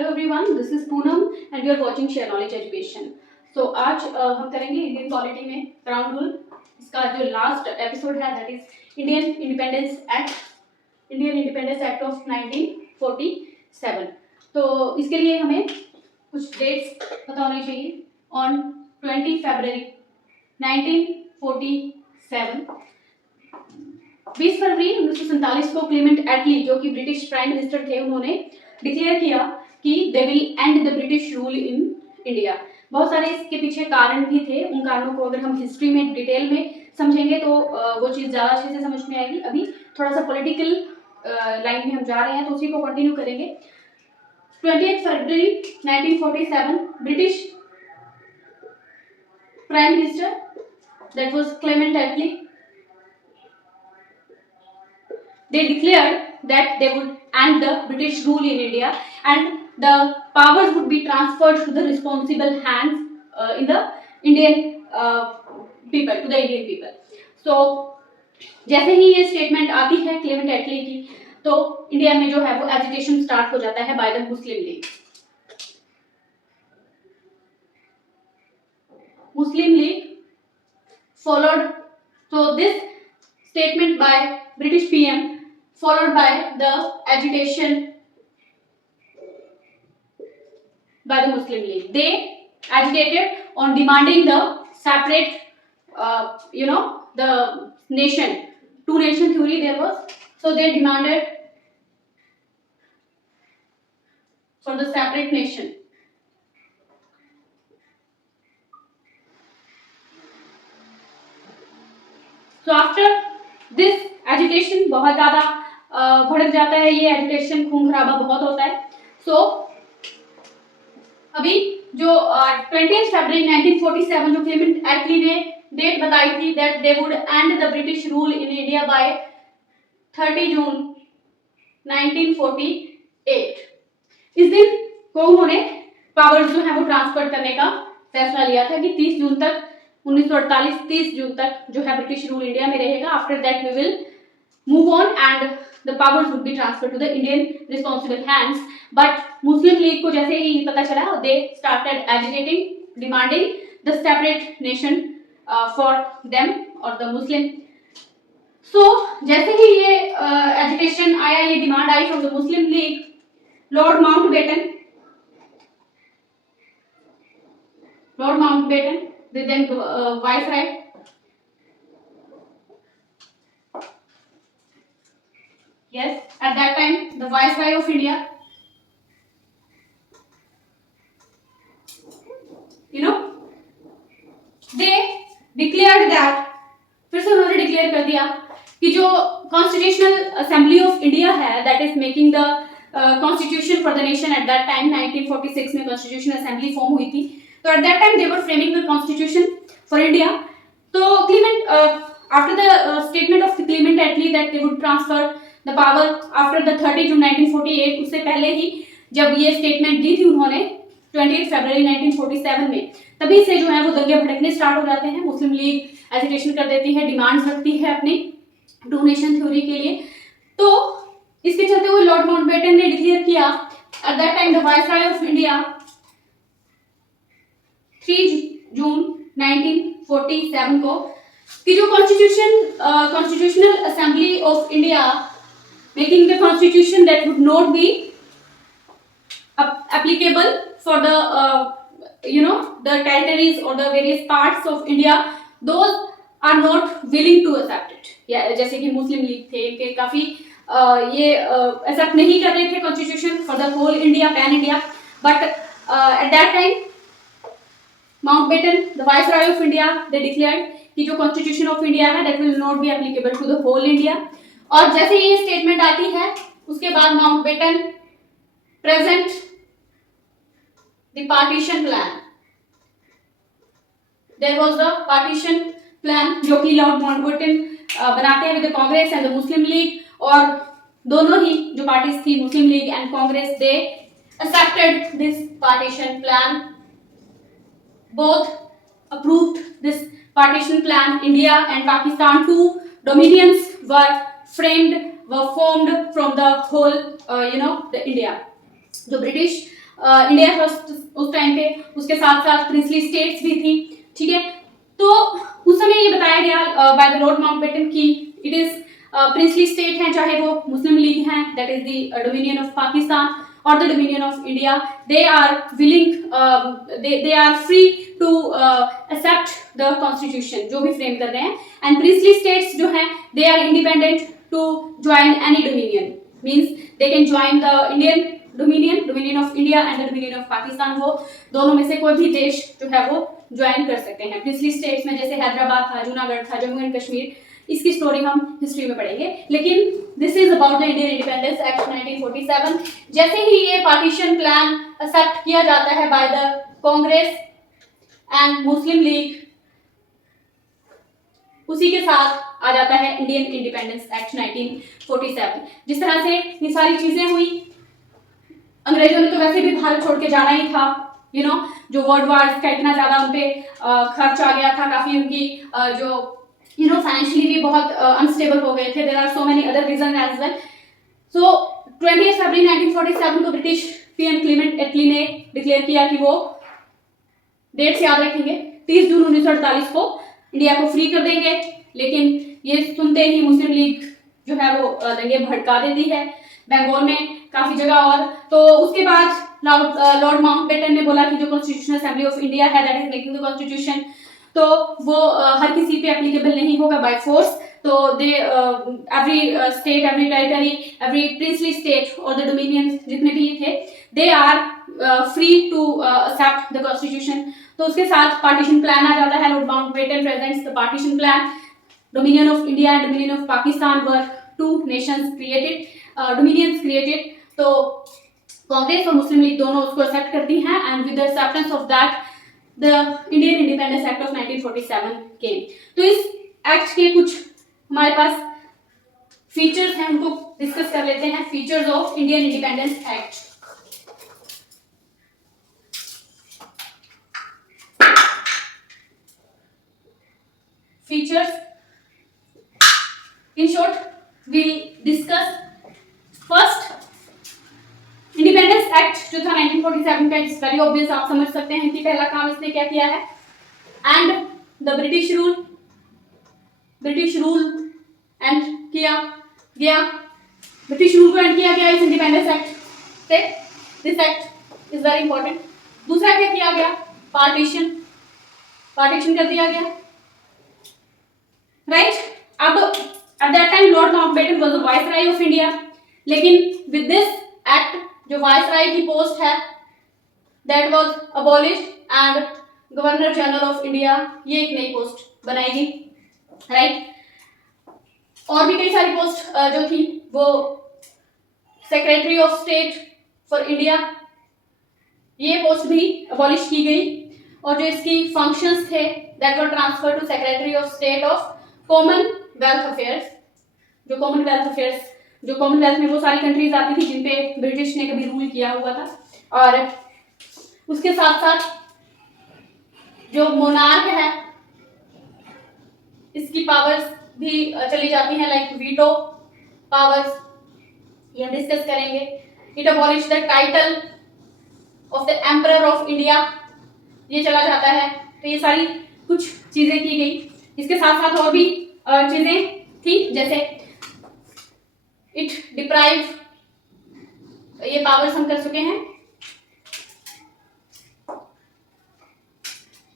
Hello everyone, this is Poonam and you are watching share knowledge education. तो आज हम करेंगे इंडियन पॉलिटी में क्राउन रूल। इसका जो लास्ट एपिसोड है that is Indian independence act of 1947। तो इसके लिए हमें कुछ डेट्स पता होने चाहिए। ऑन 20 फरवरी 1947, 20 फरवरी 1947 को क्लेमेंट एटली, जो कि ब्रिटिश प्राइम मिनिस्टर थे, उन्होंने डिक्लेयर किया कि they will and the British rule in India. बहुत सारे इसके पीछे कारण भी थे। उन कारणों को अगर हम हिस्ट्री में डिटेल में समझेंगे तो वो चीज़ ज़्यादा अच्छे से समझ में आएगी। अभी थोड़ा सा पॉलिटिकल लाइन में हम जा रहे हैं तो उसी को कंटिन्यू करेंगे। 20 फरवरी 1947, British prime minister that was Clement Attlee, they declared that they would end the British rule in India and the powers would be transferred to the responsible hands in the Indian people, to the Indian people. So जैसे ही ये statement आती है Clement एटली की, तो India में जो है वो एजिटेशन स्टार्ट हो जाता है by the Muslim league. Muslim league followed, so this statement by British PM followed by the agitation by the Muslim League. They agitated on demanding the separate, the nation. Two nation theory there was. So they demanded for the separate nation. So after this agitation बहुत ज़्यादा भड़क जाता है, ये agitation खून खराबा बहुत होता है। सो अभी जो 20 फरवरी 1947 जो क्लेमेंट एटली ने डेट बताई थी that they would and the British rule in India by 30 June 1948, इस दिन को उन्होंने पावर्स जो है वो ट्रांसफर करने का फैसला लिया था कि 30 जून तक 1948 30 जून तक जो है ब्रिटिश रूल इंडिया में रहेगा। After that we will move on and the powers would be transferred to the Indian responsible hands. But Muslim League को जैसे ही पता चला, they started agitating, demanding the separate nation for them or the Muslim. So जैसे ही ये agitation आया, ये demand I from the Muslim League, Lord Mountbatten, the then viceroy, yes, at that time the viceroy of India, they declared that, फिर से उन्होंने declare कर दिया कि जो कॉन्स्टिट्यूशनल असेंबली ऑफ इंडिया है that is making the constitution for the nation. At that time 1946 में constitution assembly form हुई थी, तो at that time they were framing the constitution for India. तो Clement after the statement of Clement Attlee that they would transfer the power after the 30 June 1948, उससे पहले ही जब ये statement दी थी उन्होंने 28 फरवरी 1947 में, तभी से जो है वो दंगे भड़कने स्टार्ट हो जाते हैं। मुस्लिम लीग एजिटेशन कर देती है, डिमांड्स रखती है अपनी टू नेशन थ्योरी के लिए। तो इसके चलते हुए लॉर्ड माउंटबेटन ने डिक्लेयर किया eight that time the viceroy of India 3 जून 1947 को कि जो constitutional assembly of India making the constitution that would not be applicable for the the territories or the various parts of India, those are not willing to accept it. जैसे कि मुस्लिम league थे, इनके काफी ये accept नहीं कर रहे थे constitution for the whole India, pan India. But at that time Mountbatten, the viceroy of India, they declared कि जो कॉन्स्टिट्यूशन ऑफ इंडिया है that will not be applicable to the whole India. और जैसे ये स्टेटमेंट आती है उसके बाद Mountbatten present the partition plan. There was the partition plan जो कि लॉर्ड माउंटबेटन बनाते हैं with the Congress and the Muslim League, और दोनों ही जो पार्टीज थी Muslim League and Congress, they accepted this partition plan, both approved this partition plan. India and Pakistan, two dominions were formed from the whole the India। जो British India first उस time पे, उसके साथ साथ प्रिंसली स्टेट्स भी थी, ठीक है। तो उस समय ये बताया गया बाय द लॉर्ड माउंटबेटन की इट इज प्रिंसली स्टेट हैं, चाहे वो मुस्लिम लीग हैं, that is the dominion of Pakistan और the dominion of India, they are willing, they are free to accept the constitution जो भी फ्रेम कर रहे हैं, एंड प्रिंसली स्टेट्स जो हैं they are independent to join any dominion, means they can join the Indian dominion, dominion of India and the dominion of Pakistan, वो दोनों में से कोई भी देश जो है वो ज्वाइन कर सकते हैं। प्रिंसली स्टेट्स में जैसे हैदराबाद था, जूनागढ़ था, जम्मू एंड कश्मीर, इसकी स्टोरी हम हिस्ट्री में पढ़ेंगे, लेकिन this is about the Indian independence act 1947। जैसे ही ये पार्टीशन प्लान एक्सेप्ट किया जाता है by the Congress and Muslim league, उसी के साथ आ जाता है इंडियन इंडिपेंडेंस एक्ट 1947। जिस तरह से ये सारी चीजें हुई, अंग्रेजों ने तो वैसे भी भारत छोड़ के जाना ही था, यू नो, जो वर्ल्ड वार्स का इतना ज्यादा उनपे खर्च आ गया था, काफी उनकी जो फाइनेंशियली भी बहुत अनस्टेबल हो गए थे, there are so many other reason as well. So 20 फरवरी 1947 को ब्रिटिश पीएम क्लीमेंट एटली ने डिक्लेयर किया कि वो डेट्स याद रखेंगे, 30 जून 1948 को इंडिया को फ्री कर देंगे, लेकिन ये सुनते ही मुस्लिम लीग जो है वो दंगे भड़का देती है बंगाल में, काफी जगह। और तो उसके बाद लॉर्ड माउंटबेटन ने बोला कि जो कॉन्स्टिट्यूशनल असेंबली ऑफ इंडिया है that is making the constitution, तो वो हर किसी पे एप्लीकेबल नहीं होगा बाय फोर्स, तो they every state, every territory, every princely state और द डोमिनियन जितने भी थे, they are free to accept the constitution. तो उसके साथ पार्टीशन प्लान आ जाता है, Lord Mountbatten presents the partition plan, dominion of India and dominion of Pakistan were two nations created, dominions created. तो कांग्रेस और मुस्लिम लीग दोनों उसको एक्सेप्ट करती हैं, and with the acceptance of that the Indian independence act of 1947 केम। तो इस act के कुछ हमारे पास फीचर्स हैं, उनको डिस्कस कर लेते हैं। Features of Indian independence act. Features in short we discuss. First, independence act जो था 1947 का, इट्स वेरी ऑब्वियस, आप समझ सकते हैं कि पहला काम इसने क्या किया है, and the British rule and किया गया, ब्रिटिश रूल को एंड किया गया इस इंडिपेंडेंस एक्ट से। This act is very important. दूसरा क्या किया गया, पार्टीशन कर दिया गया, राइट। अब eight that time Lord Mountbatten was the viceroy of India, लेकिन विद दिस एक्ट जो वाइसराय की पोस्ट है that was abolished and governor general of India, ये एक नई पोस्ट बनाएगी, राइट। और भी कई सारी पोस्ट जो थी, वो secretary of state for India, ये पोस्ट भी अबॉलिश की गई, और जो इसकी फंक्शंस थे that were transfer to secretary of state of commonwealth affairs. जो कॉमनवेल्थ में वो सारी कंट्रीज आती थी जिन पे ब्रिटिश ने कभी रूल किया हुआ था, और उसके साथ साथ जो मोनार्क है इसकी पावर्स भी चली जाती हैं, लाइक वीटो पावर्स, ये हम डिस्कस करेंगे। It abolish the title of the emperor of India, ये चला जाता है। तो ये सारी कुछ चीजें की गई। इसके साथ साथ और भी चीजें थी, जैसे इट डिप्राइव, ये पावर्स हम कर चुके हैं।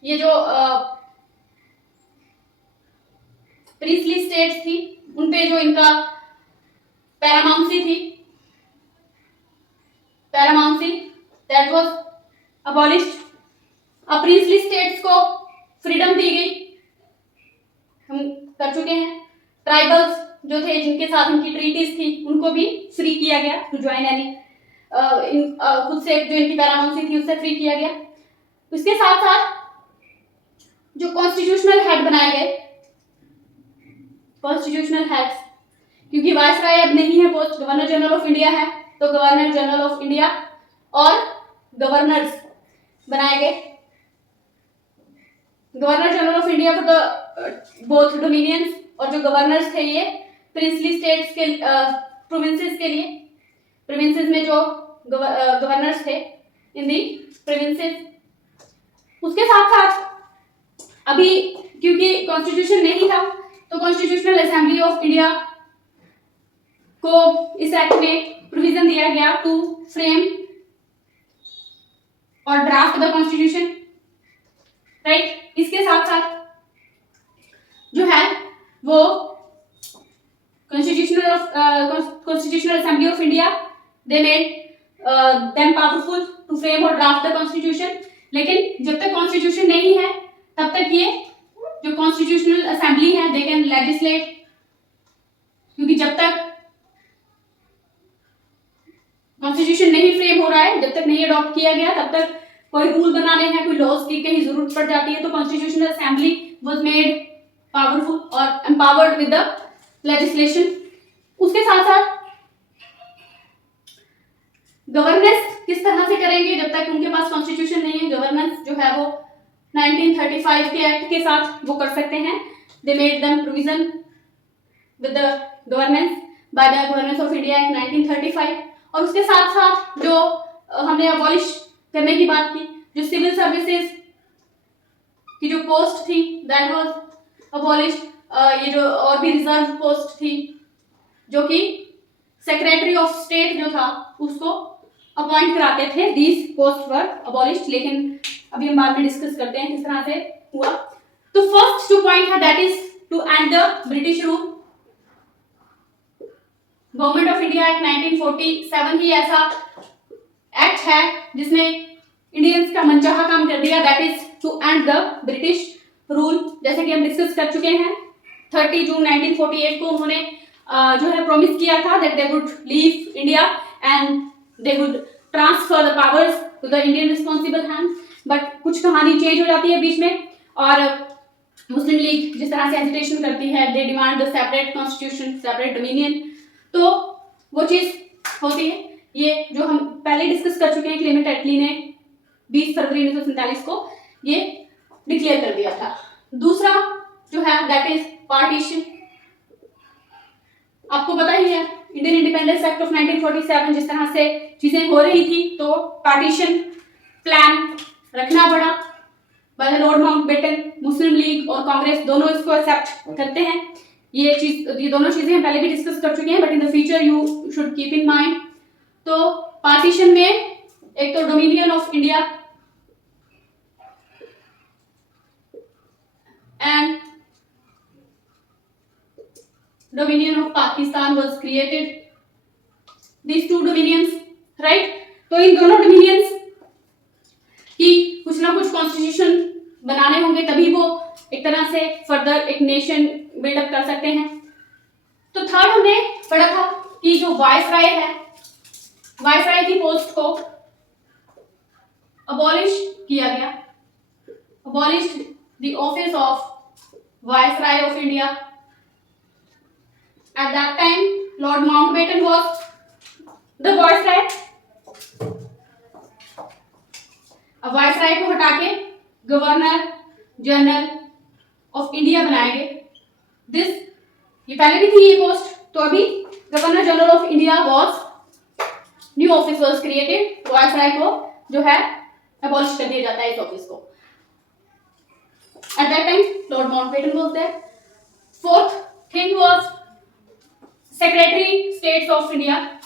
ये जो प्रिंसली स्टेट्स थी उनपे जो इनका पैरामाउंसी दैट वाज अबॉलिश्ड। अब प्रिंसली स्टेट्स को फ्रीडम दी गई, हम कर चुके हैं। ट्राइबल्स जो थे जिनके साथ इनकी ट्रीटीज थी उनको भी फ्री किया गया टू ज्वाइन एनी, खुद से जो इनकी पैरामाउंसी थी उससे फ्री किया गया। उसके साथ साथ जो कॉन्स्टिट्यूशनल हेड बनाए गए, कॉन्स्टिट्यूशनल हेड्स, क्योंकि वाइसराय अब नहीं है post, governor general of India है, तो गवर्नर जनरल ऑफ इंडिया और गवर्नर्स बनाए गए। Governor general of India for the both dominions, और जो गवर्नर्स थे ये प्रिंसली स्टेट्स के प्रोविंसेस के लिए। प्रोविंसेस में जो गवर्नर्स थे इन दी प्रोविंसेस। उसके साथ साथ अभी क्योंकि कॉन्स्टिट्यूशन नहीं था तो कॉन्स्टिट्यूशनल असेंबली ऑफ इंडिया को इस एक्ट में प्रोविजन दिया गया टू फ्रेम और ड्राफ्ट द कॉन्स्टिट्यूशन, राइट। इसके साथ साथ जो है वो constitutional assembly of India they made them powerful to frame और ड्राफ्ट द कॉन्स्टिट्यूशन। लेकिन जब तक कॉन्स्टिट्यूशन नहीं है तब तक ये जो कॉन्स्टिट्यूशनल असेंबली है दे कैन लेजिस्लेट, क्योंकि जब तक कॉन्स्टिट्यूशन नहीं फ्रेम हो रहा है, जब तक नहीं अडॉप्ट किया गया, तब तक कोई रूल बनाने हैं, कोई लॉज की कहीं जरूरत पड़ जाती है तो constitutional assembly was made powerful और एम्पावर्ड विद द लेजिस्लेशन। उसके साथ साथ गवर्नेंस किस तरह से करेंगे जब तक उनके पास कॉन्स्टिट्यूशन नहीं है, गवर्नेंस जो है वो 1935 के एक्ट के साथ वो कर सकते हैं। दे made them provision with the governance by the governance of India act 1935। और उसके साथ साथ जो हमने अबॉलिश करने की बात की, जो सिविल सर्विसेज की जो पोस्ट थी दैट वाज अबॉलिश्ड। ये जो और भी रिजर्व पोस्ट थी जो कि सेक्रेटरी ऑफ स्टेट जो था उसको अपॉइंट कराते थे, दीज पोस्ट वर अबॉलिश्ड। लेकिन अभी हम बाद में डिस्कस करते हैं किस तरह से हुआ। तो फर्स्ट जो पॉइंट है that is to end the British rule. Government of India act 1947 ही ऐसा एक्ट है जिसने इंडियंस का मनचाहा काम कर दिया, that is to end the British rule. जैसे कि हम डिस्कस कर चुके हैं 30 जून 1948 को उन्होंने जो है प्रॉमिस किया था that they would leave India and they would transfer the powers to the Indian responsible hands. But कुछ कहानी चेंज हो जाती है बीच में और मुस्लिम लीग जिस तरह से एजिटेशन करती है, they demand the separate constitution, separate dominion, तो वो चीज होती है। ये जो हम पहले डिस्कस कर चुके हैं, क्लेमेंट एटली ने 20 फरवरी 1947 को ये डिक्लेयर कर दिया था। दूसरा जो है दैट इज पार्टीशन। आपको पता ही है इंडियन इंडिपेंडेंस एक्ट ऑफ 1947 जिस तरह से चीजें हो रही थी तो पार्टीशन प्लान रखना पड़ा बाय लॉर्ड माउंटबेटन। मुस्लिम लीग और कांग्रेस दोनों इसको एक्सेप्ट करते हैं। ये दोनों चीजें हम पहले भी डिस्कस कर चुके हैं but in the future you should keep in mind. तो पार्टीशन में एक तो dominion of India and Dominion of Pakistan was created. These two dominions, right? तो इन दोनों dominions की कुछ ना कुछ कॉन्स्टिट्यूशन बनाने होंगे तभी वो एक तरह से फर्दर एक नेशन बिल्डअप कर सकते हैं। तो थर्ड हमने पढ़ा था कि जो वायसराय है, वायसराय की पोस्ट को अबॉलिश किया गया, abolished the office of viceroy of India. At that time, Lord Mountbatten was the viceroy. अब वायसराय को हटा के गवर्नर जनरल ऑफ इंडिया बनाए गए। ये पहले भी थी ये पोस्ट, तो अभी governor general of India was new office was created. Viceroy को जो है अबॉलिश कर दिया जाता है इस ऑफिस को। At that time, Lord Mountbatten was there. Fourth thing was Secretary States of India.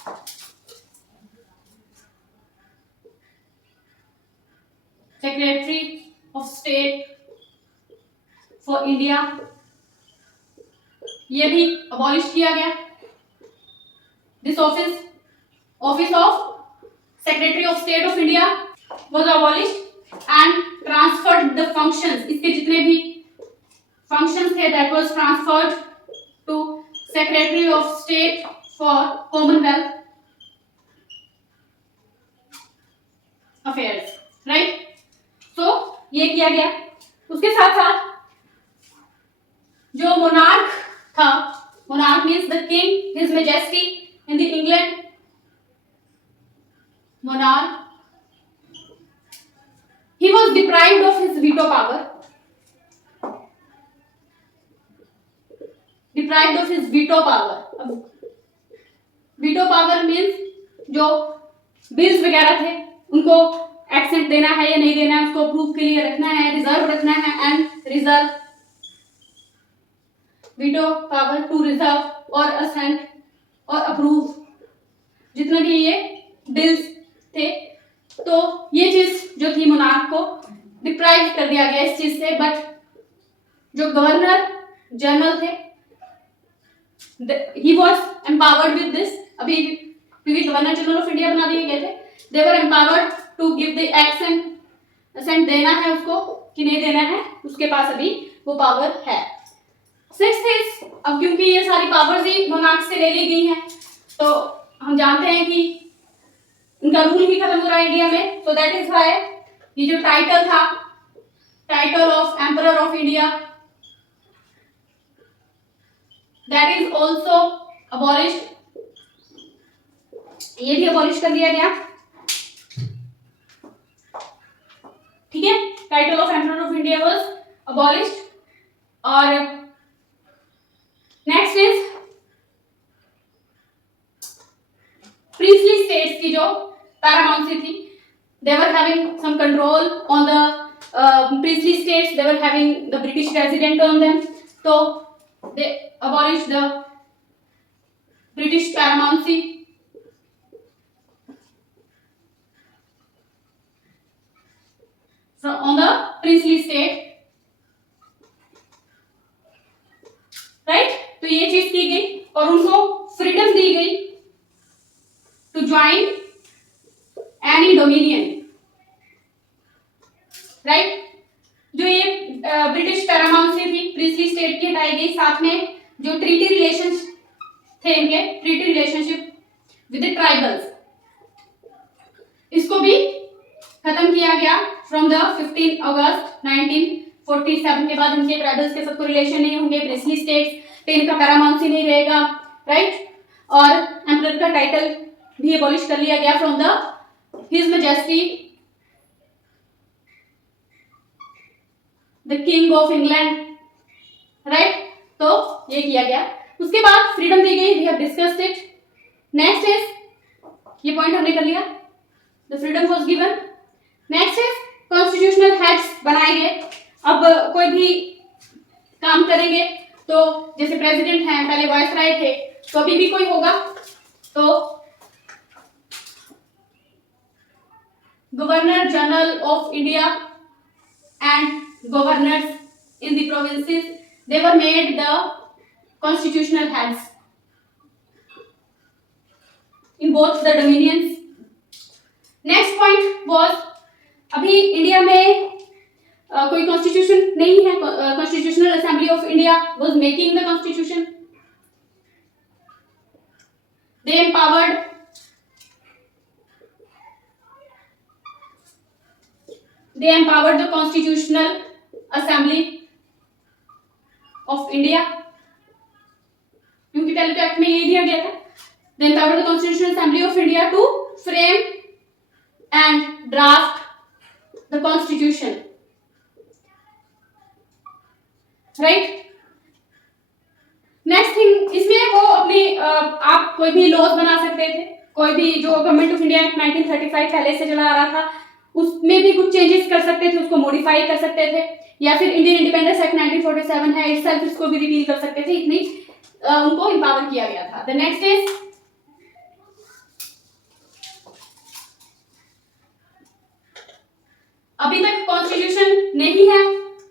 Secretary of State for India, ये भी अबॉलिश किया गया। This office of Secretary of State of India was abolished and transferred the functions, इसके जितने भी functions थे that was transferred to Secretary of State for Commonwealth Affairs, right? So ये किया गया। उसके साथ साथ जो मोनार्क था, monarch means the king, his majesty in the England, monarch, he was deprived of his veto power. Deprived of his veto power. Veto power means जो bills वगैरह थे उनको एसेंट देना है या नहीं देना है, उसको अप्रूव के लिए रखना है, रिजर्व रखना है, and reserve veto power to reserve और असेंट और अप्रूव जितने भी ये बिल्स थे। तो ये चीज जो थी मोनार्क को डिप्राइव कर दिया गया इस चीज से, बट जो गवर्नर जनरल थे he was empowered with this, अभी क्योंकि गवर्नर जनरल ऑफ इंडिया बना दिए गए थे, they were empowered to give the assent देना है उसको कि नहीं देना है, उसके पास अभी वो पावर है। सिक्स्थ इज, अब क्योंकि ये सारी पावर्स ही मोनार्क से ले ली गई हैं, तो हम जानते हैं कि उनका रूल भी खत्म हो रहा है इंडिया में, तो दैट इज व्हाई ये जो टाइटल था, title of emperor of India, that is also abolished, ये भी अबॉलिश कर दिया गया। ठीक है, title of emperor of India was abolished. और नेक्स्ट इज प्रिंसली स्टेट्स की जो पैरामाउंसी थी, they were having some control on the princely states, they were having the British resident on them, so they abolished the British paramountcy. So on the princely state, right? तो ये चीज की गई और उनको फ्रीडम दी गई to join any dominion, right? जो ये ब्रिटिश पैरामाउंसी थी, प्रिंसली स्टेट की हटाई गई, साथ में जो ट्रीटी रिलेशंस थे इनके, treaty relationship with the tribals, इसको भी खत्म किया गया फ्रॉम द 15 अगस्त 1947 के बाद। इनके ट्राइबल्स के साथ कोई रिलेशन नहीं होंगे, प्रिंसली स्टेट्स पे इनका पैरामाउंसी नहीं रहेगा, राइट? और एम्परर का टाइटल भी एबॉलिश कर लिया गया from the his majesty the king of England, right? तो ये किया गया। उसके बाद फ्रीडम दी गई, we have discussed it. Next is, ये पॉइंट हमने कर लिया, the freedom was given. Next is constitutional heads बनाए गए। अब कोई भी काम करेंगे तो जैसे प्रेसिडेंट हैं, पहले वाइसराय थे, तो अभी भी कोई होगा तो governor general of India and governors in the provinces, they were made the constitutional heads in both the dominions. Next point was, अभी इंडिया में कोई कॉन्स्टिट्यूशन नहीं है, constitutional assembly of India was making the constitution, they empowered the constitutional assembly of India, क्योंकि पहले तो act में यही दिया गया था, they empowered the constitutional assembly of India to frame and draft the constitution, right? Next thing, इसमें वो अपनी आप कोई भी लॉज बना सकते थे, कोई भी जो गवर्नमेंट ऑफ इंडिया एक्ट 1935 पहले से चला आ रहा था उसमें भी कुछ चेंजेस कर सकते थे, उसको मॉडिफाई कर सकते थे, या फिर इंडियन इंडिपेंडेंस एक्ट 1947 है इटसेल्फ, इसको भी रिपील कर सकते थे। इतनी उनको एम्पावर किया गया था। द नेक्स्ट इज, अभी तक कॉन्स्टिट्यूशन नहीं है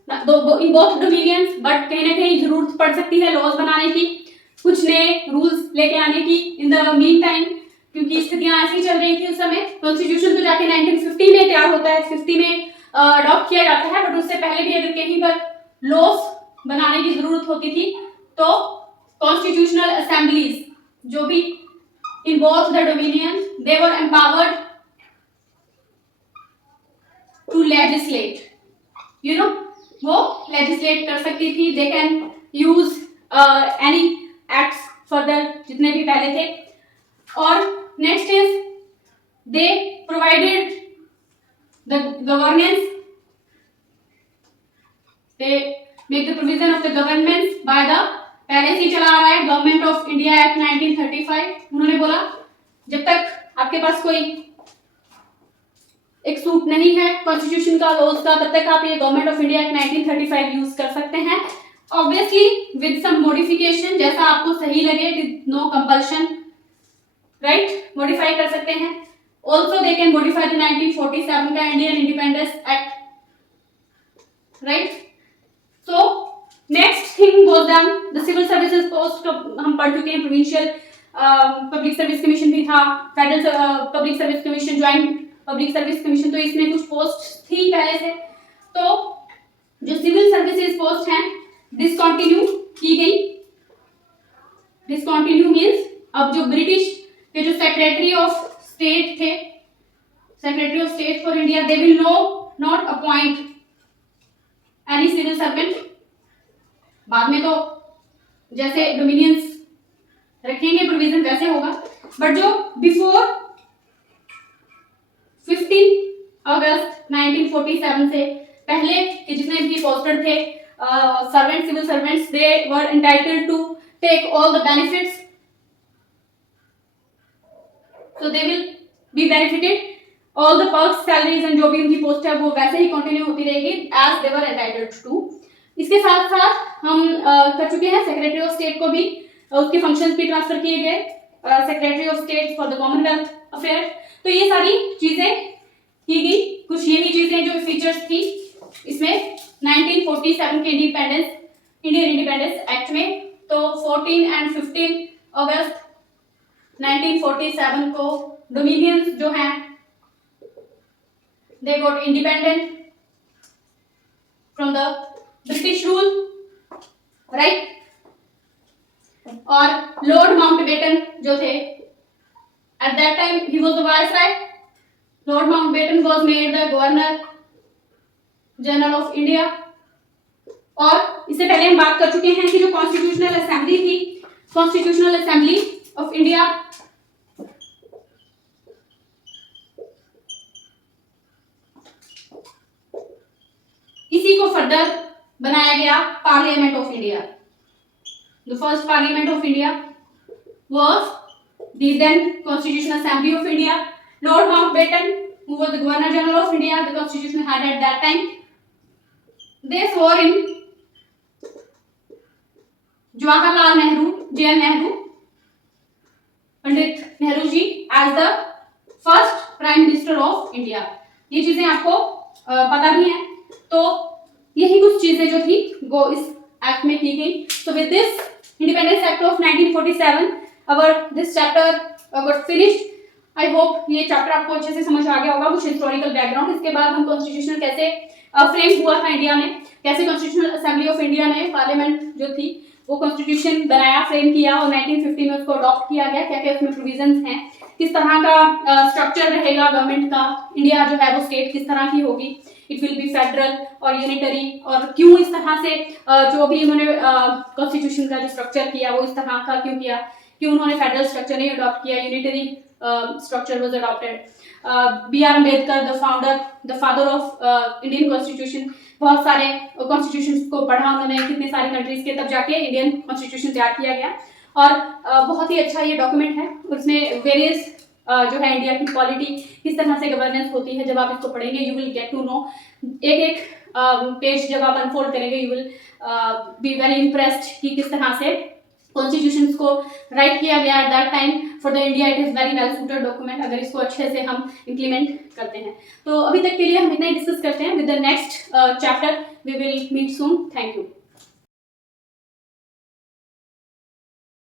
इन बोथ डोमिनियंस, बट कहीं ना कहीं जरूरत पड़ सकती है लॉज बनाने की, कुछ नए रूल्स लेके आने की इन द मीन टाइम, क्योंकि स्थितियां ऐसी चल रही थी उस समय। कॉन्स्टिट्यूशन तो जाके 1950 में तैयार होता है, 50 में अडॉप्ट किया जाता है, बट उससे पहले भी अगर कहीं पर लॉज बनाने की जरूरत होती थी तो कॉन्स्टिट्यूशनल असेंबलीज जो भी in both the dominion, they were empowered to legislate, you know, वो लेजिस्लेट कर सकती थी, they can use any acts further जितने भी पहले थे। और next is, they provided the governance, they make the provision of the governance by the, पहले से चला आ रहा है गवर्नमेंट ऑफ इंडिया एक्ट 1935। उन्होंने बोला जब तक आपके पास कोई एक सूट नहीं है कॉन्स्टिट्यूशन का, लॉज का, तब तक आप ये government of India act 1935 use कर सकते हैं, ऑब्वियसली विद सम मॉडिफिकेशन, जैसा आपको सही लगे, it is no compulsion, right, modify कर सकते हैं। Also they can modify the 1947 का Indian independence act, right. So next thing was done the civil services post, हम पढ़ चुके हैं, प्रोविंशियल पब्लिक सर्विस कमीशन भी था, federal public service commission, joint public service commission, तो इसमें कुछ पोस्ट थी पहले से। तो जो सिविल सर्विसेज पोस्ट हैं डिसकंटिन्यू की गई। डिसकंटिन्यू मींस अब जो ब्रिटिश के जो सेक्रेटरी ऑफ स्टेट थे, secretary of state for India, they will not appoint any civil servant. बाद में तो जैसे डोमिनियंस रखेंगे प्रोविजन वैसे होगा, बट जो बिफोर 15 अगस्त 1947 से पहले के जितने भी पोस्टेड थे servant, civil servants, they were entitled to take all the benefits, so they will be benefited, all the perks, salaries and जो भी उनकी पोस्ट है वो वैसे ही कंटिन्यू होती रहेगी as they were entitled to. इसके साथ साथ हम कर चुके हैं सेक्रेटरी ऑफ स्टेट को भी, उसके फंक्शंस भी ट्रांसफर किए गए, secretary of state for the Commonwealth affair. तो ये सारी चीजें की गई, कुछ ये भी चीजें जो फीचर्स थी इसमें 1947 के इंडियन इंडिपेंडेंस एक्ट में। तो 14 एंड 15 अगस्त 1947 को डोमिनियंस जो हैं they got independent from the British rule, right. और लॉर्ड माउंटबेटन जो थे, eight that time he was the viceroy, Lord Mountbatten was made the governor general of India. और इससे पहले हम बात कर चुके हैं कि जो कॉन्स्टिट्यूशनल असेंबली थी, कॉन्स्टिट्यूशनल असेंबली ऑफ इंडिया, इसी को फर्दर बनाया गया parliament of India. The first Parliament of India was the then Constitutional Assembly of India. Lord Mountbatten, who was the Governor General of India, the Constitution had at that time, they swore in Jawaharlal Nehru, J.N. Nehru, Pandit Nehru ji as the first Prime Minister of India. ये चीजें आपको पता भी हैं। तो यही कुछ चीजें जो थी वो इस एक्ट में की गई। So with this Independence Act of 1947, this chapter got finished. I hope ये चैप्टर आपको अच्छे से समझ आ गया होगा, कुछ हिस्टोरिकल बैकग्राउंड। इसके बाद हम कॉन्स्टिट्यूशन कैसे फ्रेम हुआ था इंडिया में, कैसे कॉन्स्टिट्यूशनल असेंबली ऑफ इंडिया ने पार्लियामेंट जो थी वो कॉन्स्टिट्यूशन बनाया, फ्रेम किया और 1950 में उसको अडॉप्ट किया गया, क्या क्या उसमें प्रोविजंस हैं, किस तरह का स्ट्रक्चर रहेगा गवर्नमेंट का, इंडिया जो है वो स्टेट किस तरह की होगी, इट विल बी फेडरल और यूनिटरी, और क्यों इस तरह से जो भी उन्होंने कॉन्स्टिट्यूशन का जो स्ट्रक्चर किया वो इस तरह का क्यों किया, क्यों उन्होंने फेडरल स्ट्रक्चर नहीं अडॉप्ट किया, unitary structure was adopted. B.R. Ambedkar, the father of Indian constitution, बहुत सारे कॉन्स्टिट्यूशन को पढ़ा उन्होंने कितने सारे कंट्रीज के, तब जाके इंडियन कॉन्स्टिट्यूशन तैयार किया गया। और बहुत ही अच्छा ये डॉक्यूमेंट है, उसमें वेरियस जो है इंडिया की पॉलिटी किस तरह से गवर्नेंस होती है, जब आप इसको पढ़ेंगे you will get to know, एक एक पेज जब आप अनफोल्ड करेंगे you will be very impressed कि किस तरह से कॉन्स्टिट्यूशंस को राइट किया गया at that time for the India. It is very well suited document अगर इसको अच्छे से हम इम्प्लीमेंट करते हैं। तो अभी तक के लिए हम इतना ही डिस्कस करते हैं। With the next chapter we will meet soon. Thank you.